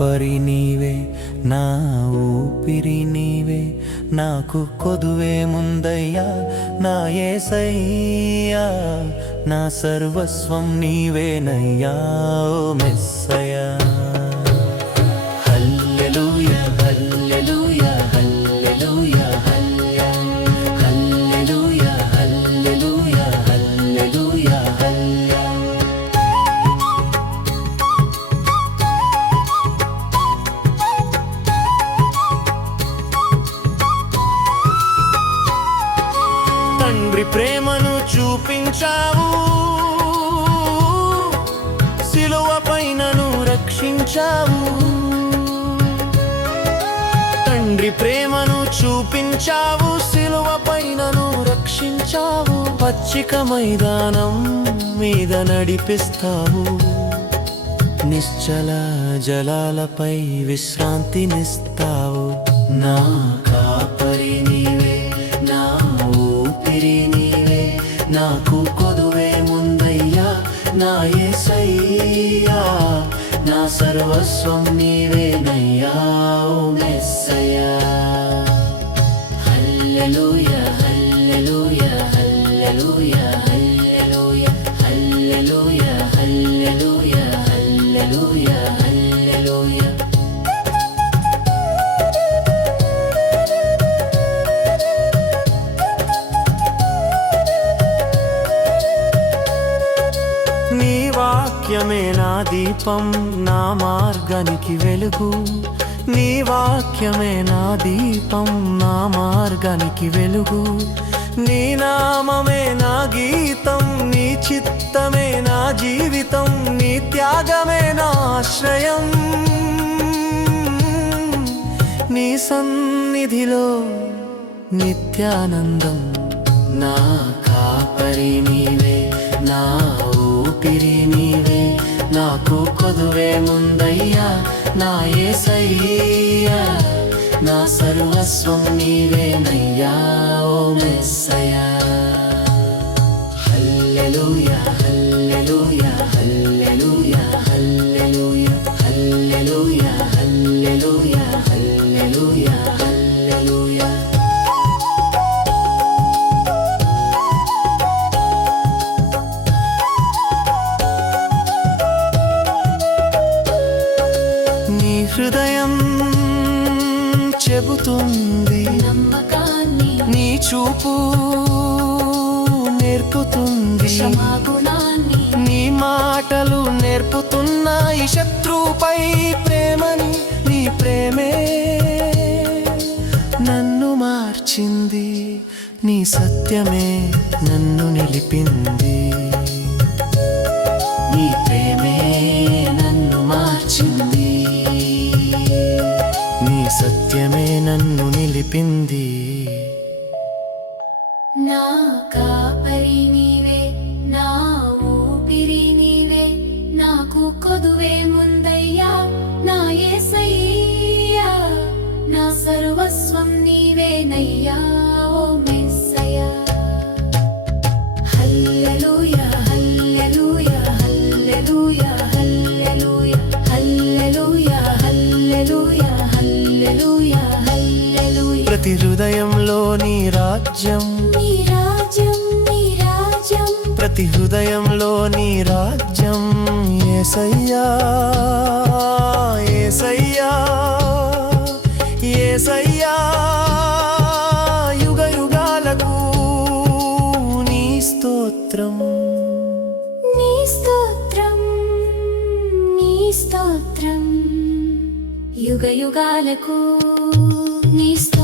కాపరి నీవే, నా ఊపిరి నీవే, నాకు కొదువే ముందయ్యా నా యేసయ్యా, నా సర్వస్వం నీవేనయ్యా ఓ మెస్సయ్యా. హల్లెలూయా హల్లెలూయా హల్లెలూయా హల్లెలూయా హల్లెలూయా హల్లెలూయా హల్లెలూయా. తండ్రి ప్రేమను చూపించావు, సిలువ పైనను రక్షించావు. తండ్రి ప్రేమను చూపించావు, సిలువ పైనను రక్షించావు. పచ్చిక మైదానం మీద నడిపిస్తావు, నిశ్చల జలాలపై విశ్రాంతినిస్తావు. నా కాపరి నీవే, నా ఊపిరి నీవే, నాకు కొదువే ముందయ్యా నా యేసయ్యా, నా సర్వస్వం నీవేనయ్యా ఓ మెస్సయ్యా. హల్లెలూయా హల్లెలూయా హల్లెలూయా హల్లెలూయా హల్లెలూయా హల్లెలూయా హల్లెలూయా హల్లెలూయా. నీ వాక్యమే నా దీపం, నా మార్గానికి వెలుగు. నీ వాక్యమే నా దీపం, నా మార్గానికి వెలుగు. నీ నామమే నా గీతం, నీ చిత్తమే నా జీవితం, నీ త్యాగమే నా ఆశ్రయం. నీ సన్నిధిలో నిత్యానందం. నా కాపరి నీవే, నా ఊపిరి నీవే, నాకు కొదువే ముందయ్యా నా యేసయ్యా, నా సర్వస్వం నీవేనయ్యా ఓ మెస్సయ్యా. హల్లెలూయా హల్లెలూయా హల్లెలూయా హల్లెలూయా హల్లెలూయా హల్లెలూయా హల్లెలూయా హల్లెలూయా. నీ హృదయం చెబుతుంది నమ్మకాన్ని, నీ చూపు నేర్పుతుంది క్షమాగుణాన్ని, నీ మాటలు నేర్పుతున్నాయి శత్రువుపై ప్రేమని. నీ ప్రేమే నన్ను మార్చింది, నీ సత్యమే నన్ను నిలిపింది. నీ ప్రేమే నన్ను మార్చింది, నీ సత్యమే నన్ను నిలిపింది. నా కాపరి నీవే, నా ఊపిరి నీవే, నాకు కొదువే ముందయ్యా నా యేసయ్యా, నా సర్వస్వం నీవేనయ్యా ఓ మెస్సయ్యా. హల్లెలూయా హల్లెలూయా హల్లెలూయా హల్లెలూయా హల్లెలూయా హల్లెలూయా హల్లెలూయా హల్లెలూయా. ప్రతి హృదయంలో నీ రాజ్యం, నీ రాజ్యం, నీ రాజ్యం, ప్రతి హృదయంలో నీ రాజ్యం. యేసయ్యా యేసయ్యా యేసయ్యా, యుగ యుగాలకు నీ స్తోత్రం. నీ స్తోత్రం, నీ స్తోత్రం, యుగ యుగాలకు నీ స్తోత్రం.